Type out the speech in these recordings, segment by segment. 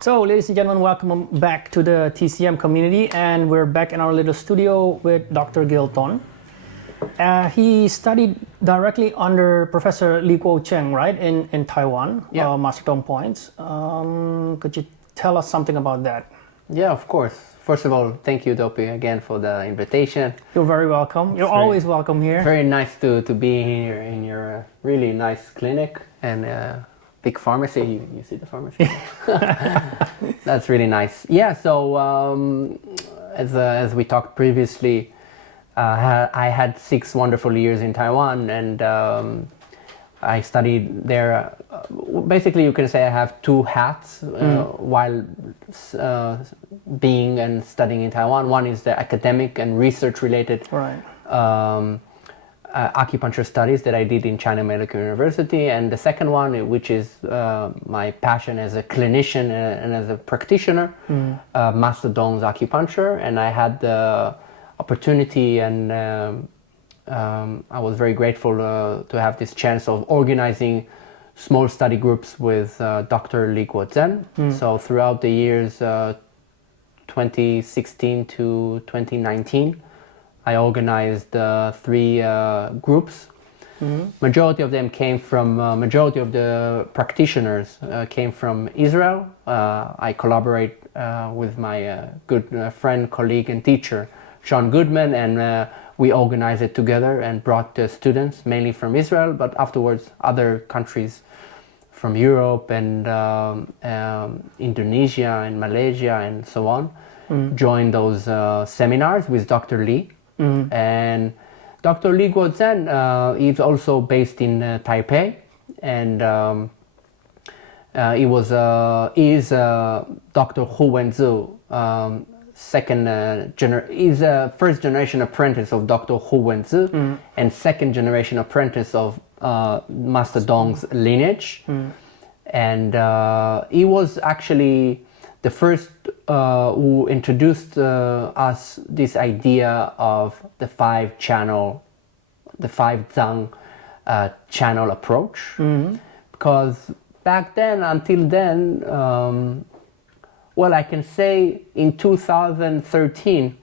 So, ladies and gentlemen, welcome back to the TCM community, and we're back in our little studio with Dr. Gil Ton. He studied directly under Professor Li Cheng, right, in Taiwan, Yeah. Master Tung points. Could you tell us something about that? Yeah, of course. First of all, thank you, Dopey, again for the invitation. You're very welcome. You're always welcome here. Very nice to be here in your really nice clinic and big pharmacy. You see the pharmacy? That's really nice. Yeah, so as we talked previously, I had 6 wonderful years in Taiwan, and I studied there. Basically, you can say I have 2 hats while being and studying in Taiwan. One is the academic and research related acupuncture studies that I did in China Medical University, and the second one, which is my passion as a clinician and as a practitioner, Master Tung Acupuncture. And I had the opportunity, and I was very grateful to have this chance of organizing small study groups with Dr. Li Guozhen. So throughout the years 2016 to 2019, I organized 3 groups. Majority of them came from, majority of the practitioners came from Israel. I collaborate with my good friend, colleague and teacher, Sean Goodman, and we organized it together and brought students mainly from Israel, but afterwards other countries from Europe and Indonesia and Malaysia and so on joined those seminars with Dr. Li. And Dr. Li Guozhen is also based in Taipei, and he is Dr. Hu Wenzu, is a first generation apprentice of Dr. Hu Wenzi and second generation apprentice of Master Tung's lineage. And he was actually the first who introduced us this idea of the 5 Zang channel approach. Because back then, until then, well, I can say in 2013,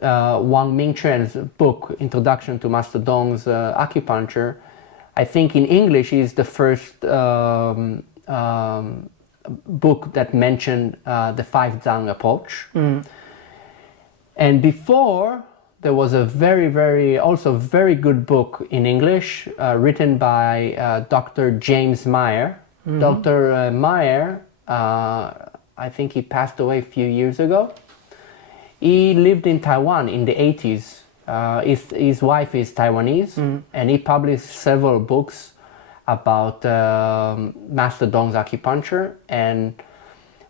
Wang Mingquan's book, Introduction to Master Tung's Acupuncture, I think in English is the first book that mentioned the 5 Zang approach. And before, there was a also very good book in English written by Dr. James Meyer. Dr. Meyer, I think he passed away a few years ago. He lived in Taiwan in the 80s. His wife is Taiwanese, and he published several books about Master Tung's acupuncture. And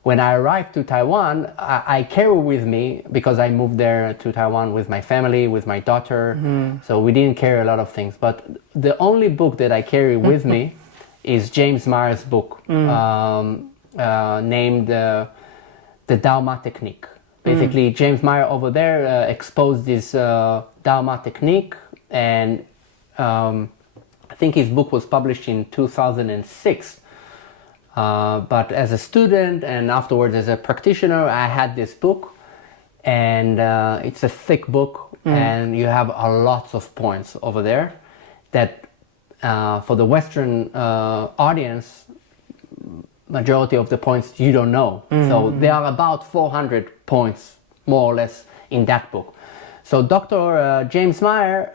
when I arrived to Taiwan, I carry with me, because I moved there to Taiwan with my family, with my daughter, so we didn't carry a lot of things. But the only book that I carry with me is James Meyer's book, named the Dharma Technique. Basically, James Meyer over there exposed this Dharma Technique, and I think his book was published in 2006. But as a student and afterwards as a practitioner, I had this book, and it's a thick book, and you have a lots of points over there that for the Western audience, majority of the points you don't know. So there are about 400 points, more or less, in that book. So Dr. James Meyer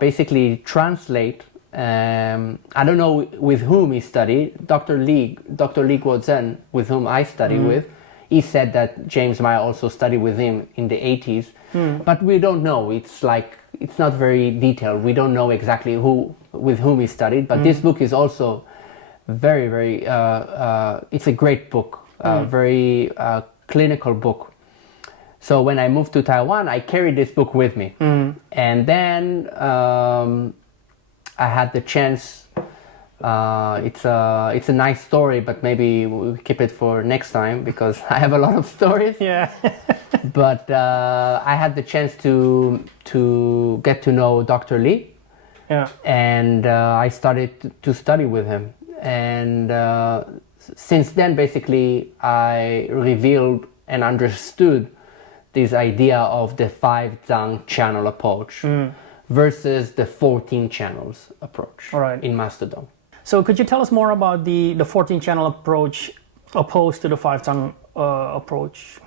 basically translate, I don't know with whom he studied, Dr. Li Guozhen, with whom I studied with, he said that James Meyer also studied with him in the 80s, but we don't know. It's not very detailed. We don't know exactly with whom he studied, but this book is also very, it's a great book, very clinical book. So when I moved to Taiwan, I carried this book with me. And then I had the chance, it's a nice story, but maybe we'll keep it for next time, because I have a lot of stories. Yeah. But I had the chance to get to know Dr. Li. Yeah. And I started to study with him. And since then, basically, I revealed and understood this idea of the 5 Zhang channel approach versus the 14 channels approach in Master Tung. So could you tell us more about the 14 channel approach opposed to the 5 Zhang approach?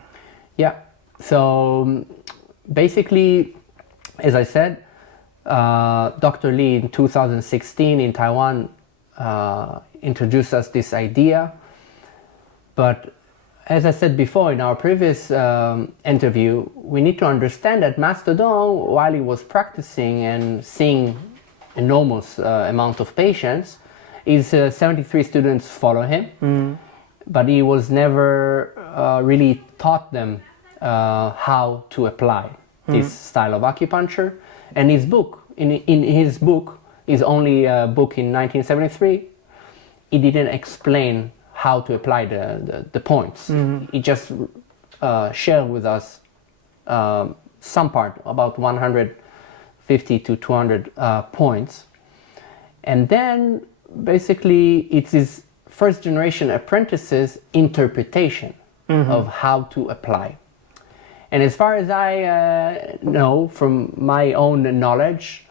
Yeah. So basically, as I said, Dr. Lee in 2016 in Taiwan introduced us this idea. But as I said before in our previous interview, we need to understand that Master Tung, while he was practicing and seeing enormous amount of patients, his 73 students follow him, but he was never really taught them how to apply this style of acupuncture. And his book, in his book, his only book in 1973, he didn't explain how to apply the points. He just shared with us some part, about 150 to 200 points. And then basically it's his first generation apprentices' interpretation of how to apply. And as far as I know from my own knowledge,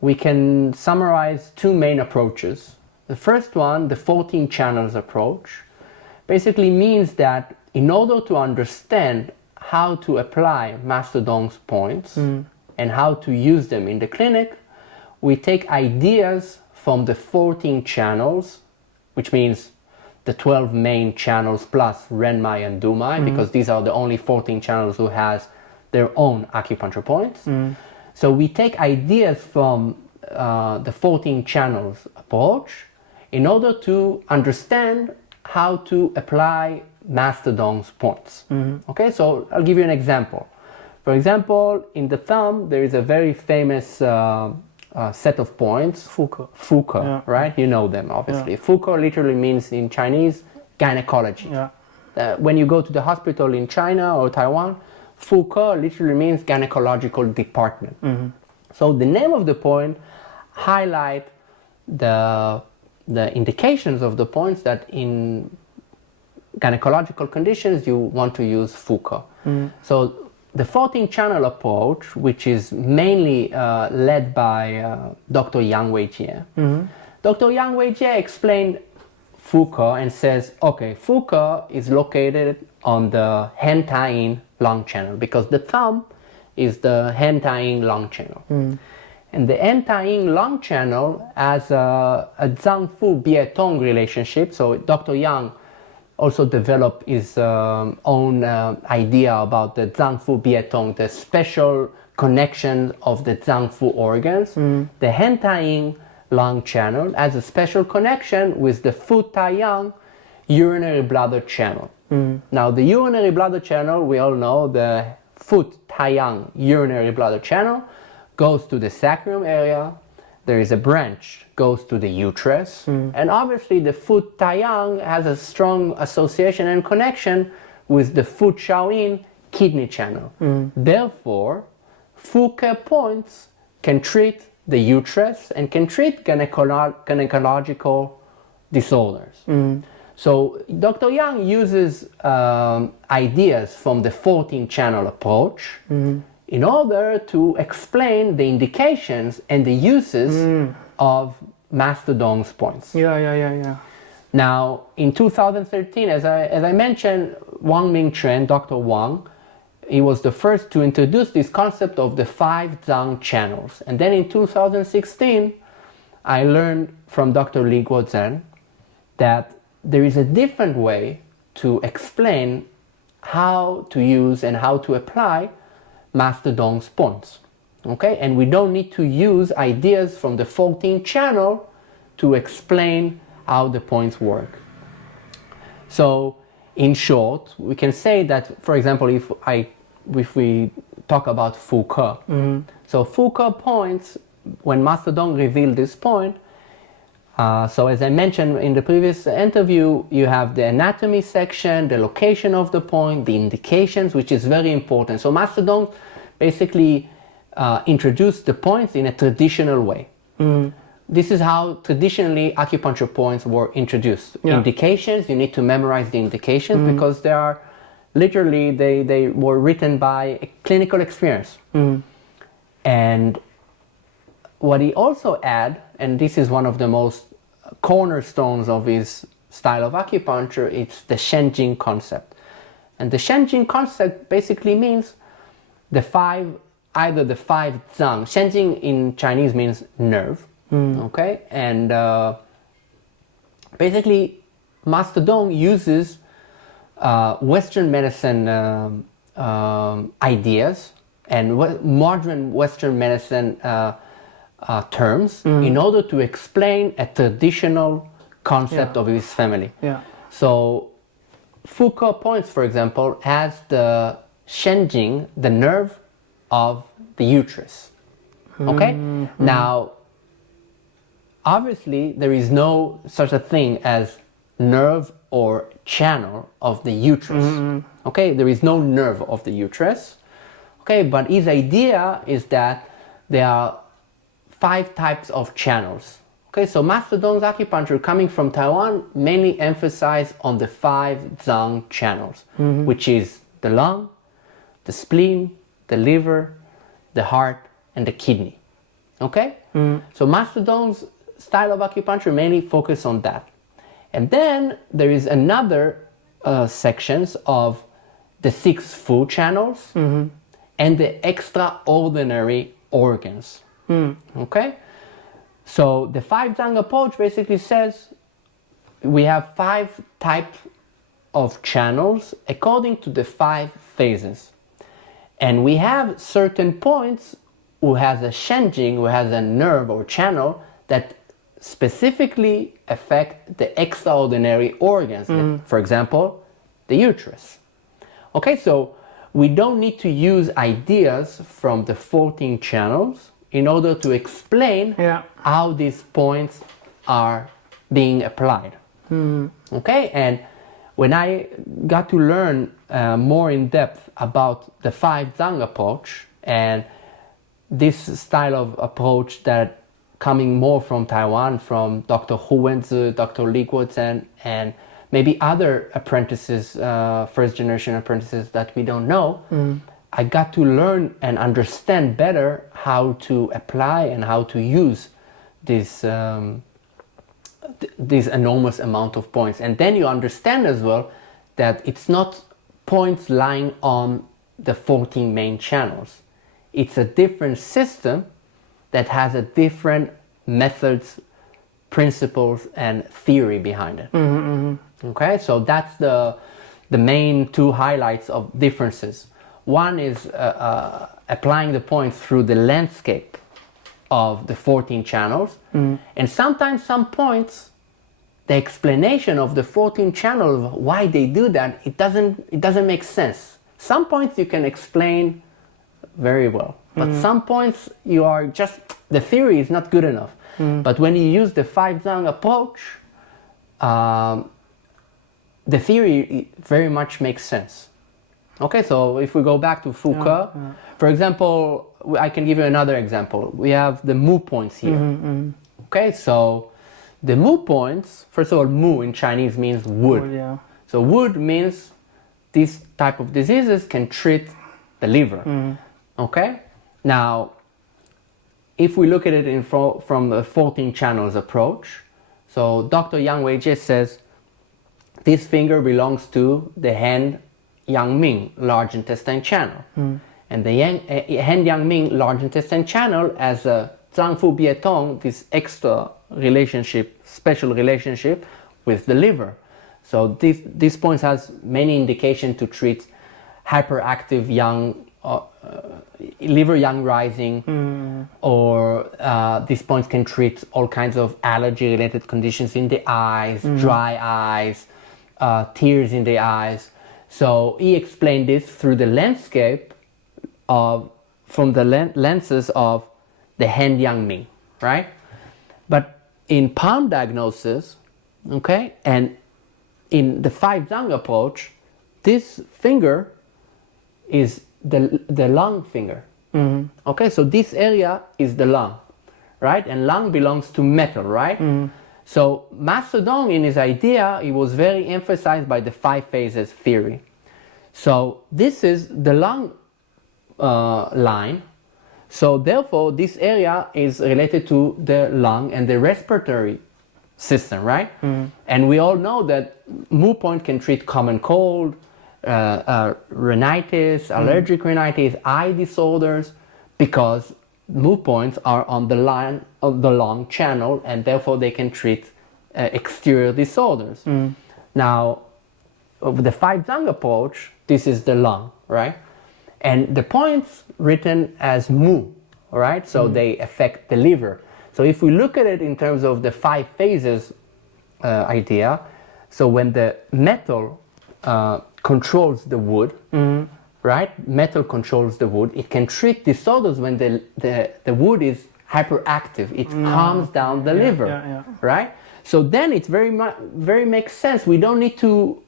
we can summarize 2 main approaches. The first one, the 14 channels approach, basically means that in order to understand how to apply Master Tung's points and how to use them in the clinic, we take ideas from the 14 channels, which means the 12 main channels plus Renmai and Dumai, because these are the only 14 channels who has their own acupuncture points. So we take ideas from the 14 channels approach in order to understand how to apply Master Tung's points. Okay, so I'll give you an example. For example, in the thumb, there is a very famous set of points. Fuke, right? You know them, obviously. Fuke literally means in Chinese, gynecology. When you go to the hospital in China or Taiwan, Fuke literally means gynecological department. So the name of the point highlight the indications of the points that in gynecological conditions you want to use Fuke. So the 14 channel approach, which is mainly led by Dr. Yang Weijie. Dr. Yang Weijie explained Fuke and says, okay, Fuke is located on the Hen Tai Yin long channel because the thumb is the Hen Tai Yin long channel. And the Hen Tai Yin long channel has a Zhang Fu Bie Tong relationship. So Dr. Yang also developed his own idea about the Zhang Fu Bie Tong, the special connection of the Zhang Fu organs. The Hen Tai Yin long channel has a special connection with the Fu Tai Yang urinary bladder channel. Now the urinary bladder channel, we all know the Fu Tai Yang urinary bladder channel goes to the sacrum area. There is a branch, goes to the uterus, and obviously the Fu Tai Yang has a strong association and connection with the Fu Chao Yin kidney channel. Therefore, Fuke points can treat the uterus and can treat gynecological disorders. So Dr. Yang uses ideas from the 14 channel approach in order to explain the indications and the uses of Master Tung's points. Now, in 2013, as I mentioned, Wang Mingchen, Dr. Wang, he was the first to introduce this concept of the 5 Zhang channels. And then in 2016, I learned from Dr. Li Guozhen that there is a different way to explain how to use and how to apply Master Tung's points. Okay, and we don't need to use ideas from the 14 channel to explain how the points work. So, in short, we can say that, for example, if we talk about Fuke, so Fuke points, when Master Tung revealed this point, so as I mentioned in the previous interview, you have the anatomy section, the location of the point, the indications, which is very important. So Master Tung basically introduced the points in a traditional way. This is how traditionally acupuncture points were introduced. Yeah. Indications, you need to memorize the indications because they are literally, they were written by a clinical experience. And what he also add, and this is one of the most cornerstones of his style of acupuncture, it's the Shenjing concept. And the Shenjing concept basically means either the five zang. Shenjing in Chinese means nerve, okay? And basically, Master Tung uses Western medicine ideas and modern Western medicine terms in order to explain a traditional concept of his family. Yeah. So Foucault points, for example, has the Shenjing, the nerve of the uterus. Okay? Now, obviously, there is no such a thing as nerve or channel of the uterus. Okay? There is no nerve of the uterus. Okay? But his idea is that there are 5 types of channels. Okay, so Master Tung's acupuncture coming from Taiwan mainly emphasized on the 5 zang channels, which is the lung, the spleen, the liver, the heart, and the kidney. Okay? So Master Tung's style of acupuncture mainly focused on that. And then there is another sections of the 6 Fu channels and the extraordinary organs. Okay? So the 5 zang approach basically says we have 5 types of channels according to the 5 phases. And we have certain points who has a Shenjing, who has a nerve or channel that specifically affect the extraordinary organs. For example, the uterus. Okay, so we don't need to use ideas from the 14 channels in order to explain how these points are being applied. Okay, and when I got to learn more in depth about the 5 zang approach and this style of approach that coming more from Taiwan, from Dr. Hu Wenzi, Dr. Li Guozhen, and maybe other apprentices, first generation apprentices that we don't know, I got to learn and understand better how to apply and how to use this enormous amount of points. And then you understand as well that it's not points lying on the 14 main channels. It's a different system that has a different methods, principles, and theory behind it. Okay, so that's the main 2 highlights of differences. One is applying the points through the landscape of the 14 channels. And sometimes some points, the explanation of the 14 channels, why they do that, it doesn't make sense. Some points you can explain very well, but some points you are just, the theory is not good enough. But when you use the 5 zang approach, the theory very much makes sense. Okay, so if we go back to Foucault, for example, I can give you another example. We have the Mu points here. Okay, so the Mu points, first of all, Mu in Chinese means wood. So wood means this type of diseases can treat the liver. Okay, now if we look at it from the 14 channels approach, so Dr. Yang Weijie says this finger belongs to the hand Yang Ming, large intestine channel. And the hand Yang Ming, large intestine channel, as a Zhang Fu Bie Tong, this extra relationship, special relationship with the liver. So this point has many indications to treat hyperactive young, liver yang rising, or these points can treat all kinds of allergy-related conditions in the eyes, dry eyes, tears in the eyes. So he explained this through the landscape from the lenses of the hand Yang Ming, right? But in palm diagnosis, okay, and in the 5 zang approach, this finger is the lung finger. Okay, so this area is the lung, right? And lung belongs to metal, right? So Master Tung, in his idea, he was very emphasized by the 5 phases theory. So this is the lung line. So therefore, this area is related to the lung and the respiratory system, right? And we all know that Mu Point can treat common cold, rhinitis, allergic rhinitis, eye disorders, because Mu points are on the line of the lung channel, and therefore they can treat exterior disorders. Now, of the 5 Zang approach, this is the lung, right? And the points written as Mu, right? So they affect the liver. So if we look at it in terms of the 5 phases idea, so when the metal controls the wood, right? Metal controls the wood. It can treat disorders when the wood is hyperactive. It calms down the liver, right? So then it's very makes sense. We don't need to.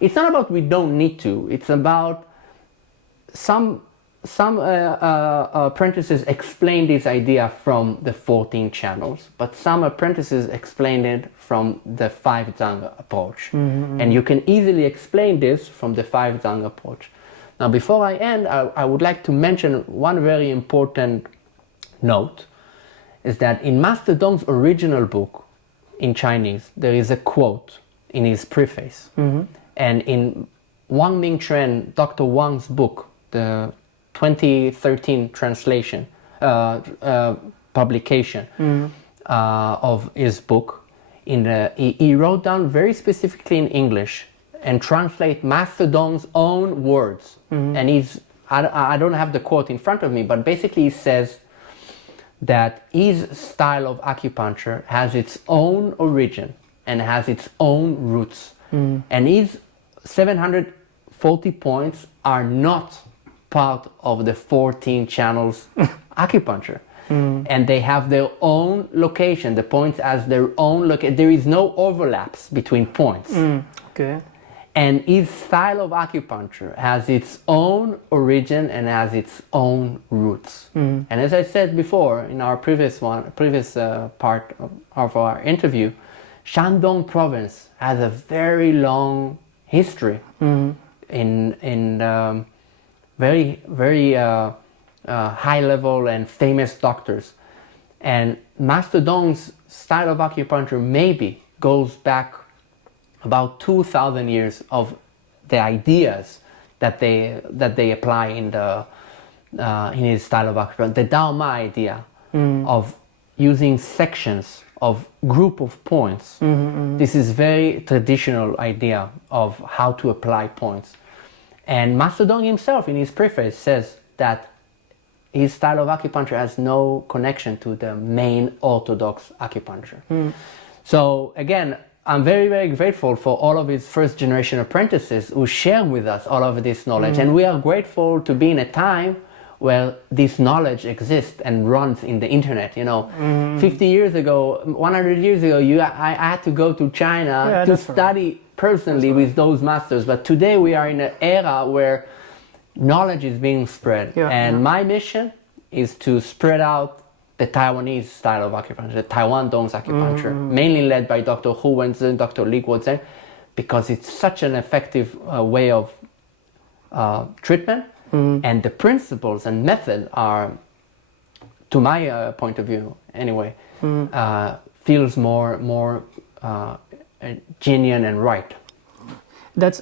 It's not about we don't need to. It's about some apprentices explain this idea from the 14 channels, but some apprentices explain it from the 5 Zang approach. And you can easily explain this from the 5 Zang approach. Now, before I end, I would like to mention one very important note, is that in Master Tung's original book in Chinese, there is a quote in his preface. And in Wang Mingchuan, Dr. Wang's book, the 2013 translation, publication of his book, he wrote down very specifically in English and translate Master Tung's own words. And I don't have the quote in front of me, but basically he says that his style of acupuncture has its own origin and has its own roots. And his 740 points are not part of the 14 channels acupuncture. And they have their own location. The points as their own location. There is no overlaps between points. Okay. And his style of acupuncture has its own origin and has its own roots. And as I said before in our previous part of our interview, Shandong province has a very long history in very high level and famous doctors. And Master Tung's style of acupuncture maybe goes back about 2,000 years of the ideas that they apply in his style of acupuncture. The Dao Ma idea of using sections of group of points. This is very traditional idea of how to apply points. And Master Tung himself in his preface says that his style of acupuncture has no connection to the main orthodox acupuncture. So again, I'm very, very grateful for all of his first generation apprentices who share with us all of this knowledge. And we are grateful to be in a time where this knowledge exists and runs in the internet. 50 years ago, 100 years ago, I had to go to China to study personally with those masters. But today we are in an era where knowledge is being spread. My mission is to spread out the Taiwanese style of acupuncture, the Taiwan Dong's acupuncture, mainly led by Dr. Hu Wenzhen, Dr. Li Guozhen, because it's such an effective way of treatment. And the principles and method are, to my point of view anyway, feels more genuine and right. That's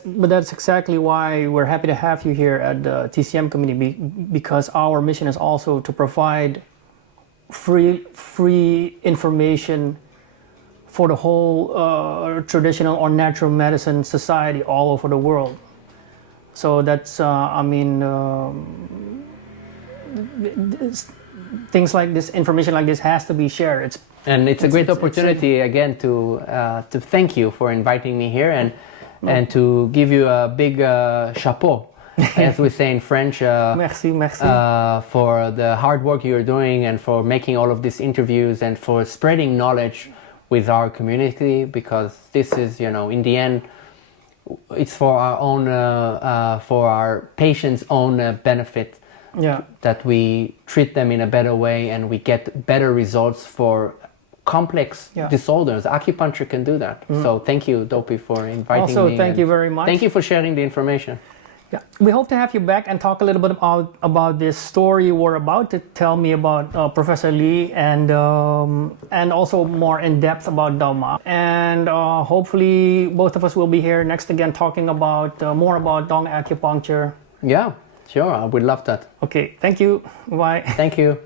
exactly why we're happy to have you here at the TCM community, because our mission is also to provide free information for the whole traditional or natural medicine society all over the world. So that's things like this, information like this has to be shared. It's a great opportunity again to thank you for inviting me here and to give you a big chapeau, as we say in French. Merci. For the hard work you're doing and for making all of these interviews and for spreading knowledge with our community, because this is, in the end, it's for our own, for our patients' own benefit Yeah. that we treat them in a better way and we get better results for complex disorders. Acupuncture can do that. So thank you, Dopey, for inviting me. Also, thank you very much. Thank you for sharing the information. Yeah, we hope to have you back and talk a little bit about this story you were about to tell me about Professor Lee, and also more in depth about Dharma. And hopefully both of us will be here next again talking about more about Tung Acupuncture. Yeah, sure. I would love that. Okay, thank you. Bye. Thank you.